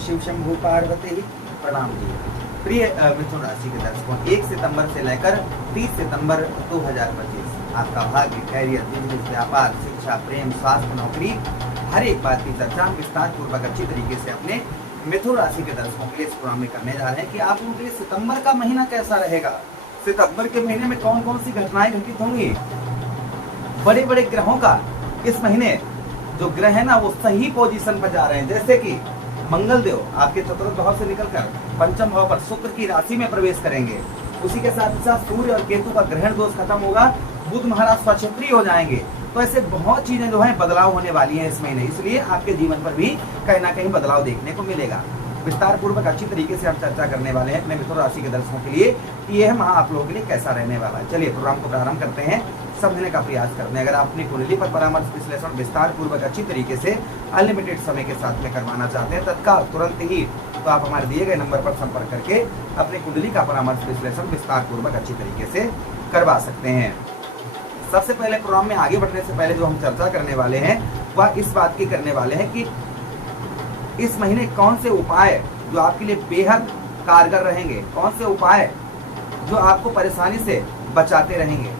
शिव शंभु पार्वती। प्रणाम जी। प्रिय मिथुन राशि के दर्शकों, 1 सितंबर से लेकर 30 सितंबर 2025 आपका भाग्य, कैरियर, बिजनेस, व्यापार, शिक्षा, प्रेम, स्वास्थ्य, नौकरी, हर एक बात की चर्चा हम विस्तार पूर्वक अच्छी तरीके से अपने मिथुन राशि के दर्शकों के लिए इस प्रोग्राम में करने जा रहे हैं कि आप लोगों के लिए सितंबर का महीना कैसा रहेगा, सितंबर के महीने में कौन कौन सी घटनाएं घटित होंगी। बड़े बड़े ग्रहों का इस महीने जो ग्रह है ना वो सही पोजीशन पर जा रहे हैं, जैसे कि मंगल देव आपके चतुर्थ भाव से निकलकर पंचम भाव पर शुक्र की राशि में प्रवेश करेंगे। उसी के साथ ही साथ सूर्य और केतु का ग्रहण दोष खत्म होगा, बुध महाराज स्वक्षेत्रीय हो जाएंगे। तो ऐसे बहुत चीजें जो है बदलाव होने वाली हैं इस महीने, इसलिए आपके जीवन पर भी कहीं ना कहीं बदलाव देखने को मिलेगा। विस्तार पूर्वक अच्छी तरीके से हम चर्चा करने वाले हैं अपने मिथुन राशि के दर्शकों के लिए कि यह माह आप लोगों के लिए कैसा रहने वाला है। चलिए प्रोग्राम को प्रारंभ करते हैं, समझने का प्रयास करते हैं। अगर आप अपनी कुंडली पर परामर्श विश्लेषण विस्तार पूर्वक अच्छी तरीके से अनलिमिटेड समय के साथ में करवाना चाहते हैं तत्काल तुरंत ही, तो आप हमारे दिए गए नंबर पर संपर्क करके अपनी कुंडली का परामर्श विश्लेषण विस्तार पूर्वक अच्छी तरीके से करवा सकते हैं। सबसे पहले प्रोग्राम में आगे बढ़ने से पहले जो हम चर्चा करने वाले हैं वह इस बात की करने वाले हैं कि इस महीने कौन से उपाय जो आपके लिए बेहद कारगर रहेंगे, कौन से उपाय जो आपको परेशानी से बचाते रहेंगे,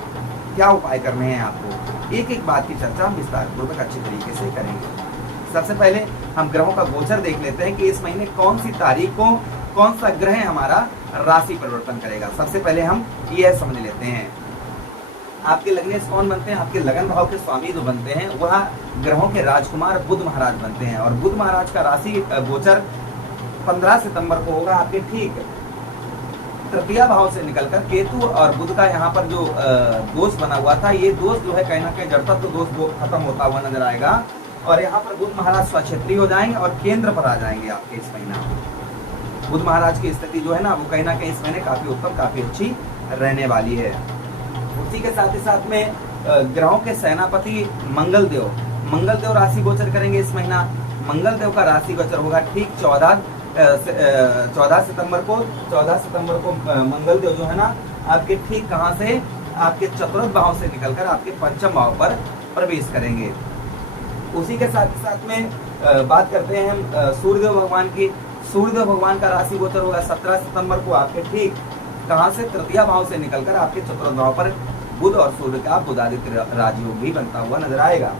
क्या उपाय करने हैं आपको, एक एक बात की चर्चा हम विस्तार पूर्वक अच्छी तरीके से करेंगे। सबसे पहले हम ग्रहों का गोचर देख लेते हैं कि इस महीने कौन सी तारीख को कौन सा ग्रह हमारा राशि परिवर्तन करेगा। सबसे पहले हम यह समझ लेते हैं, आपके लग्नेश कौन बनते हैं, आपके लगन भाव के स्वामी जो बनते हैं वह ग्रहों के राजकुमार बुध महाराज बनते हैं। और बुध महाराज का राशि गोचर 15 सितंबर को होगा आपके ठीक तृतीय भाव से निकलकर केतु और बुध का यहाँ पर जो दोष बना हुआ था, ये दोष जो है कहीं ना कहीं जड़तत्व दोष खत्म होता हुआ नजर आएगा और यहाँ पर बुध महाराज स्वक्षेत्रीय हो जाएंगे और केंद्र पर आ जाएंगे आपके इस महीना। बुध महाराज की स्थिति जो है ना वो कहीं ना कहीं इस महीने काफी उत्तम, काफी अच्छी रहने वाली है। उसी के साथ ही साथ में ग्रहों के सेनापति मंगल देव राशि गोचर करेंगे इस महीना। मंगल देव का राशि गोचर होगा ठीक 14 सितंबर को मंगल देव जो है ना आपके ठीक कहां से, आपके चतुर्थ भाव से निकलकर आपके पंचम भाव पर प्रवेश करेंगे। उसी के साथ ही साथ में बात करते हैं हम सूर्यदेव भगवान की। सूर्यदेव भगवान का राशि गोचर होगा 17 सितंबर को आपके ठीक कहां से, तृतीय भाव से निकलकर आपके चतुर्थ भाव पर बुध और सूर्य का बुधादित्य राजयोग भी बनता हुआ नजर आएगा।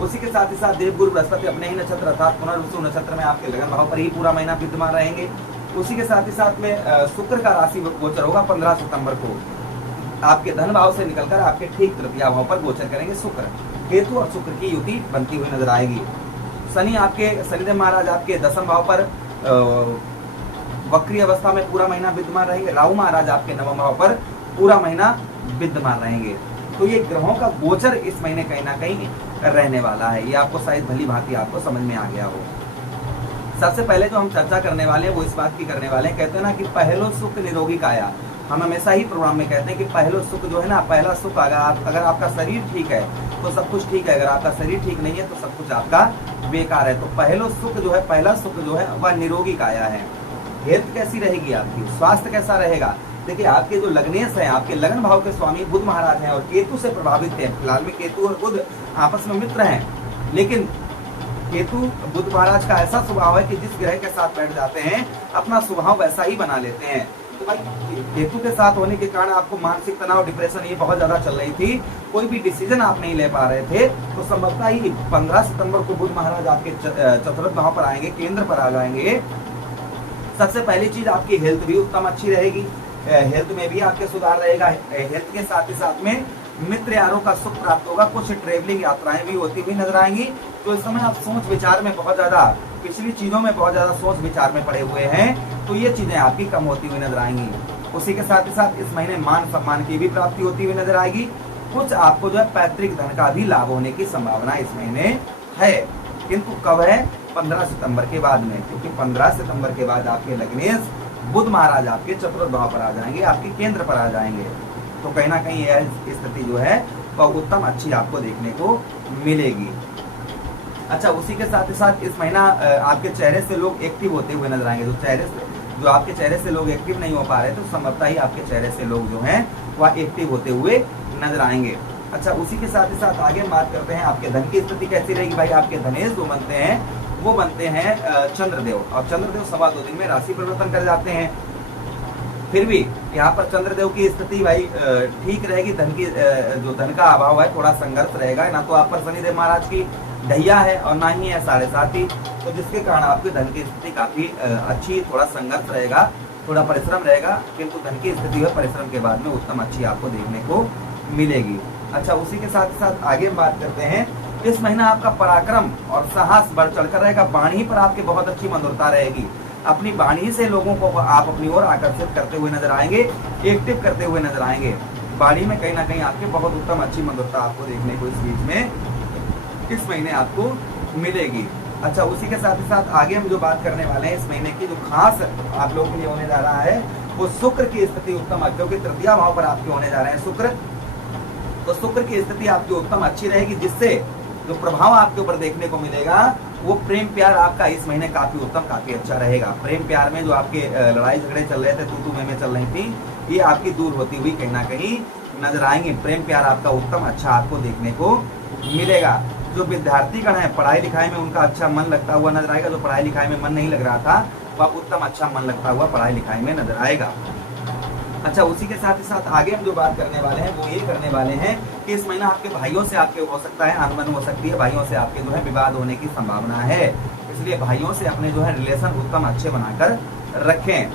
उसी के साथ ही साथ देवगुरु बृहस्पति अपने ही नक्षत्र अर्थात पुनर्वसु नक्षत्र में आपके लगन भाव पर ही पूरा महीना विद्यमान रहेंगे। उसी के साथ ही साथ में शुक्र का राशि गोचर होगा 15 सितंबर को आपके धन भाव से निकलकर आपके ठीक तृतीय भाव पर गोचर करेंगे शुक्र। केतु और शुक्र की युति बनती हुई नजर आएगी। शनिदेव महाराज आपके दसम भाव पर वक्री अवस्था में पूरा महीना विद्यमान रहेंगे। राहु महाराज आपके नवम भाव पर पूरा महीना विद्यमान रहेंगे। तो ये ग्रहों का गोचर इस महीने कहीं ना कहीं रहने वाला है, ये आपको शायद भली भांति आपको समझ में आ गया हो। सबसे पहले जो हम चर्चा करने वाले हैं वो इस बात की करने वाले हैं, कहते हैं ना कि पहलो सुख निरोगी काया। हम हमेशा ही प्रोग्राम में कहते हैं कि पहलो सुख जो है ना, पहला सुख अगर आपका शरीर ठीक है तो सब कुछ ठीक है, अगर आपका शरीर ठीक नहीं है तो सब कुछ आपका बेकार है। तो पहलो सुख जो है, पहला सुख जो है वह निरोगी काया है। हेल्थ कैसी रहेगी आपकी, स्वास्थ्य कैसा रहेगा। देखिए आपके जो लग्नेश हैं, आपके लगन भाव के स्वामी बुध महाराज हैं और केतु से प्रभावित हैं। फिलहाल में केतु और बुध आपस में मित्र हैं, लेकिन केतु बुध महाराज का ऐसा स्वभाव है कि जिस ग्रह के साथ बैठ जाते हैं अपना स्वभाव वैसा ही बना लेते हैं। तो भाई केतु के साथ होने के कारण आपको मानसिक तनाव, डिप्रेशन ये बहुत ज्यादा चल रही थी, कोई भी डिसीजन आप नहीं ले पा रहे थे। तो संभवतः ही 15 सितंबर को बुध महाराज आपके चतुर्थ भाव पर आएंगे, केंद्र पर आ जाएंगे। सबसे पहली चीज आपकी हेल्थ भी उत्तम अच्छी रहेगी, हेल्थ में भी आपके सुधार रहेगा। हेल्थ के साथ ही साथ में मित्र यारों का सुख प्राप्त होगा, कुछ ट्रेवलिंग यात्राएं भी होती हुई नजर आएंगी। तो इस समय आप सोच विचार में बहुत ज्यादा, पिछली चीजों में बहुत ज्यादा सोच विचार में पड़े हुए हैं, तो ये चीजें आपकी कम होती हुई नजर आएंगी। उसी के साथ ही साथ इस महीने मान सम्मान की भी प्राप्ति होती हुई नजर आएगी। कुछ आपको जो है पैतृक धन का भी लाभ होने की संभावना इस महीने है, किंतु कब है, 15 सितंबर के बाद में, क्योंकि 15 सितंबर के बाद आपके लग्नेश बुध महाराज आपके चतुर्थ भाव पर आ जाएंगे, आपके केंद्र पर आ जाएंगे। तो कहीं ना कहीं यह स्थिति जो है वह उत्तम अच्छी आपको देखने को मिलेगी। अच्छा, उसी के साथ ही साथ इस महीना आपके चेहरे से लोग एक्टिव होते हुए नजर आएंगे। जो आपके चेहरे से लोग एक्टिव नहीं हो पा रहे तो संभवतः ही आपके चेहरे से लोग जो हैं वह एक्टिव होते हुए नजर आएंगे। अच्छा, उसी के साथ ही साथ आगे बात करते हैं आपके धन की स्थिति कैसी रहेगी। भाई आपके धनेश जो बनते हैं वो बनते हैं चंद्रदेव, और चंद्रदेव 2.25 दिन में राशि परिवर्तन कर जाते हैं। फिर भी यहाँ पर चंद्रदेव की स्थिति भाई ठीक रहेगी। धन की जो धन का अभाव है, थोड़ा संघर्ष रहेगा, ना तो आप पर शनिदेव महाराज की ढैया है और ना ही है 7.5, तो जिसके कारण आपके धन की स्थिति काफी अच्छी, थोड़ा संघर्ष रहेगा, थोड़ा परिश्रम रहेगा, किंतु धन की स्थिति है परिश्रम के बाद में उत्तम अच्छी आपको देखने को मिलेगी। अच्छा, उसी के साथ साथ आगे बात करते हैं। इस महीना आपका पराक्रम और साहस बढ़ चढ़कर रहेगा। वाणी पर आपकी बहुत अच्छी मधुरता रहेगी। अपनी वाणी से लोगों को आप अपनी ओर आकर्षित करते हुए नजर आएंगे, एक्टिव करते हुए नजर आएंगे। वाणी में कहीं ना कहीं आपके बहुत उत्तम अच्छी मधुरता आपको देखने को इस बीच में इस महीने आपको मिलेगी। अच्छा, उसी के साथ ही साथ आगे हम जो बात करने वाले हैं इस महीने की, जो खास आप लोगों के लिए होने जा रहा है, वो शुक्र की स्थिति उत्तम, क्योंकि तृतीय भाव पर आपके होने जा रहे हैं शुक्र, तो शुक्र की स्थिति आपकी उत्तम अच्छी रहेगी, जिससे जो प्रभाव आपके ऊपर देखने को मिलेगा वो प्रेम प्यार आपका इस महीने काफी उत्तम, काफी अच्छा रहेगा। प्रेम प्यार में जो आपके लड़ाई झगड़े चल रहे थे, तू में चल रही थी, ये आपकी दूर होती हुई कहीं ना कहीं नजर आएंगे। प्रेम प्यार आपका उत्तम अच्छा आपको देखने को मिलेगा। जो विद्यार्थीगण है, पढ़ाई लिखाई में उनका अच्छा मन लगता हुआ नजर आएगा। जो पढ़ाई लिखाई में मन नहीं लग रहा था, वह उत्तम अच्छा मन लगता हुआ पढ़ाई लिखाई में नजर आएगा। अच्छा, उसी के साथ ही साथ आगे हम जो बात करने वाले हैं वो ये करने वाले हैं कि इस महीना आपके भाइयों से आपके हो सकता है अनबन हो सकती है, भाइयों से आपके जो है विवाद होने की संभावना है। इसलिए भाइयों से अपने जो है रिलेशन उत्तम अच्छे बनाकर रखें।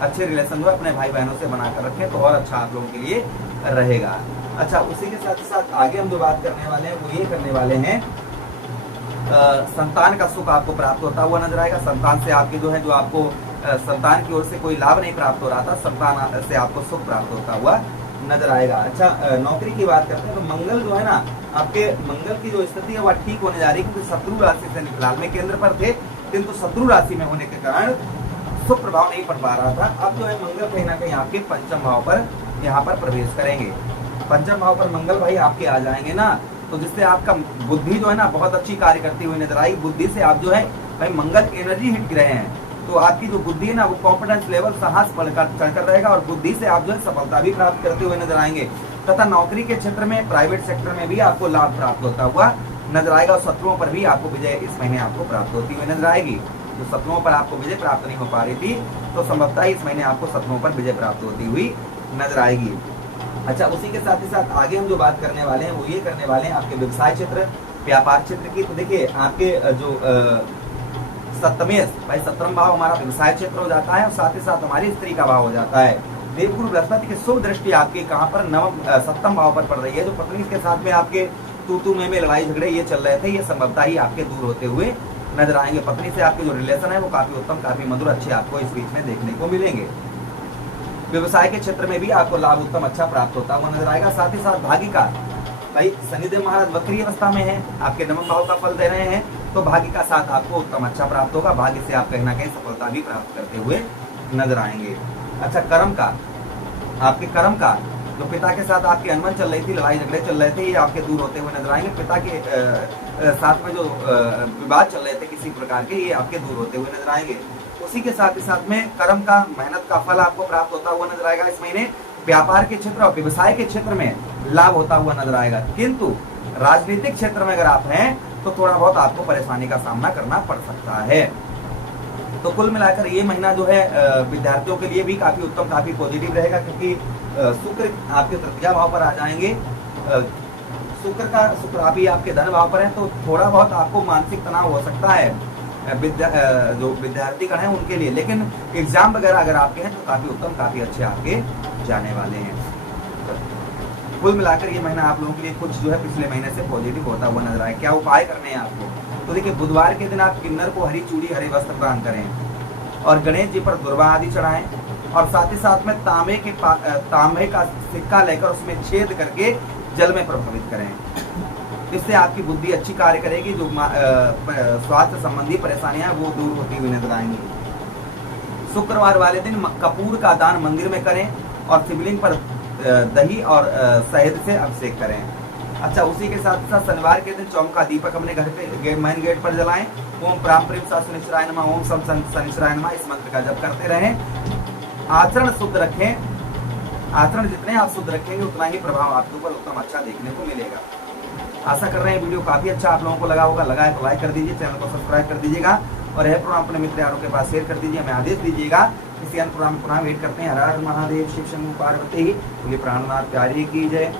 अच्छे रिलेशन जो है अपने भाई बहनों से बनाकर रखें तो और अच्छा आप लोगों के लिए रहेगा। अच्छा, उसी के साथ साथ आगे हम जो बात करने वाले हैं वो ये करने वाले हैं, संतान का सुख आपको प्राप्त होता हुआ नजर आएगा। संतान से आपके जो है, जो आपको संतान की ओर से कोई लाभ नहीं प्राप्त हो रहा था, संतान से आपको सुख प्राप्त होता हुआ नजर आएगा। अच्छा, नौकरी की बात करते हैं तो मंगल जो है ना, आपके मंगल की जो स्थिति है वह ठीक होने जा रही है, क्योंकि शत्रु राशि से फिलहाल में केंद्र पर थे, किंतु शत्रु राशि में होने के कारण शुभ प्रभाव नहीं पड़ पा रहा था। अब जो है मंगल कहीं ना कहीं आपके पंचम भाव पर यहाँ पर प्रवेश करेंगे। पंचम भाव पर मंगल भाई आपके आ जाएंगे ना, तो जिससे आपका बुद्धि जो है ना बहुत अच्छी कार्य करती हुई नजर आएगी। बुद्धि से आप जो है भाई मंगल एनर्जी हिट रहे हैं, तो आपकी जो बुद्धि है ना वो कॉन्फिडेंस लेवल साहस चढ़कर रहेगा, और बुद्धि से आप जो है सफलता भी प्राप्त करते हुए नजर आएंगे। तथा नौकरी के क्षेत्र में, प्राइवेट सेक्टर में भी आपको लाभ प्राप्त होता हुआ नजर आएगा, और शत्रुओं पर भी आपको विजय इस महीने आपको प्राप्त होती हुई नजर आएगी। जो शत्रुओं पर आपको विजय प्राप्त नहीं हो पा रही थी, तो संभवतः इस महीने आपको शत्रुओं पर विजय प्राप्त होती हुई नजर आएगी। अच्छा, उसी के साथ ही साथ आगे हम जो बात करने वाले हैं वो ये करने वाले हैं आपके व्यवसाय क्षेत्र, व्यापार क्षेत्र की। तो देखिए, आपके जो सप्तमेश भाई, 17वां भाव हमारा व्यवसाय क्षेत्र हो जाता है, और साथ ही साथ हमारी स्त्री का भाव हो जाता है। देवगुरु बृहस्पति की शुभ दृष्टि आपकी कहाँ पर, सप्तम भाव पर पड़ रही है। जो पत्नी के साथ में आपके तू में लड़ाई झगड़े ये चल रहे थे, ये संभवतः ही आपके दूर होते हुए नजर आएंगे। पत्नी से आपके जो रिलेशन है वो काफी उत्तम, काफी मधुर अच्छे आपको इस बीच में देखने को मिलेंगे। व्यवसाय के क्षेत्र में भी आपको लाभ उत्तम अच्छा प्राप्त होता हुआ नजर आएगा। साथ ही साथ भाग्य का भाई, शनिदेव महाराज वक्री अवस्था में है, आपके नवम भाव का फल दे रहे हैं, तो भाग्य का साथ आपको उत्तम अच्छा प्राप्त होगा। भाग्य से आप कहीं ना कहीं सफलता भी प्राप्त करते हुए नजर आएंगे। अच्छा, कर्म का, आपके कर्म का जो पिता के साथ आपकी अनबन चल रही थी, लड़ाई झगड़े चल रहे थे, ये आपके दूर होते हुए नजर आएंगे। पिता के साथ में जो विवाद चल रहे थे किसी प्रकार के, ये आपके दूर होते हुए नजर आएंगे। उसी के साथ ही साथ में कर्म का, मेहनत का फल आपको प्राप्त होता हुआ नजर आएगा इस महीने। व्यापार के क्षेत्र और व्यवसाय के क्षेत्र में लाभ होता हुआ नजर आएगा, किंतु राजनीतिक क्षेत्र में अगर आप हैं तो थोड़ा बहुत आपको परेशानी का सामना करना पड़ सकता है। तो कुल मिलाकर ये महीना जो है विद्यार्थियों के लिए भी काफी उत्तम, काफी पॉजिटिव रहेगा, क्योंकि शुक्र आपके तृतीय भाव पर आ जाएंगे। शुक्र अभी आपके धन भाव पर है, तो थोड़ा बहुत आपको मानसिक तनाव हो सकता है जो विद्यार्थीगण हैं उनके लिए, लेकिन एग्जाम वगैरह अगर आपके हैं तो काफी उत्तम, काफी अच्छे आपके जाने वाले हैं। कुल मिलाकर ये महीना आप लोगों के लिए कुछ जो है पिछले महीने से पॉजिटिव होता हुआ नजर आए। क्या उपाय करने हैं आपको, तो देखिए, बुधवार के दिन आप किन्नर को हरी चूड़ी, हरे वस्त्र दान करें, और गणेश जी पर दुर्वा आदि चढ़ाएं, और साथ ही साथ में तांबे का सिक्का लेकर उसमें छेद करके जल में प्रभावित करें। इससे आपकी बुद्धि अच्छी कार्य करेगी, जो स्वास्थ्य संबंधी परेशानियां वो दूर होती हुई नजर आएंगी। शुक्रवार वाले दिन कपूर का दान मंदिर में करें, और शिवलिंग पर दही और शहद से अभिषेक करें। अच्छा, उसी के साथ साथ शनिवार के दिन चौमुखा का दीपक अपने घर पे मेन गेट पर जलाएं। ओम प्राम प्रेम सा शनिश्चराय नमः, ओम सम शनिश्चराय नमः, इस मंत्र का जप करते रहें। आचरण शुद्ध रखें, आचरण जितने आप शुद्ध रखेंगे उतना ही प्रभाव आपके ऊपर उत्तम अच्छा देखने को मिलेगा। आशा कर रहे हैं वीडियो काफी अच्छा आप लोगों को लगा होगा। लगा है तो लाइक कर दीजिए, चैनल को सब्सक्राइब कर दीजिएगा और यह प्रोग्राम अपने मित्र यारों के पास शेयर कर दीजिए। हमें आदेश दीजिएगा। इसी अंत प्रोग्राम पुनः वेट करते हैं। हर हर महादेव, शिव शंभु पार्वती, बोलिए प्राणनाथ प्यारी की जय।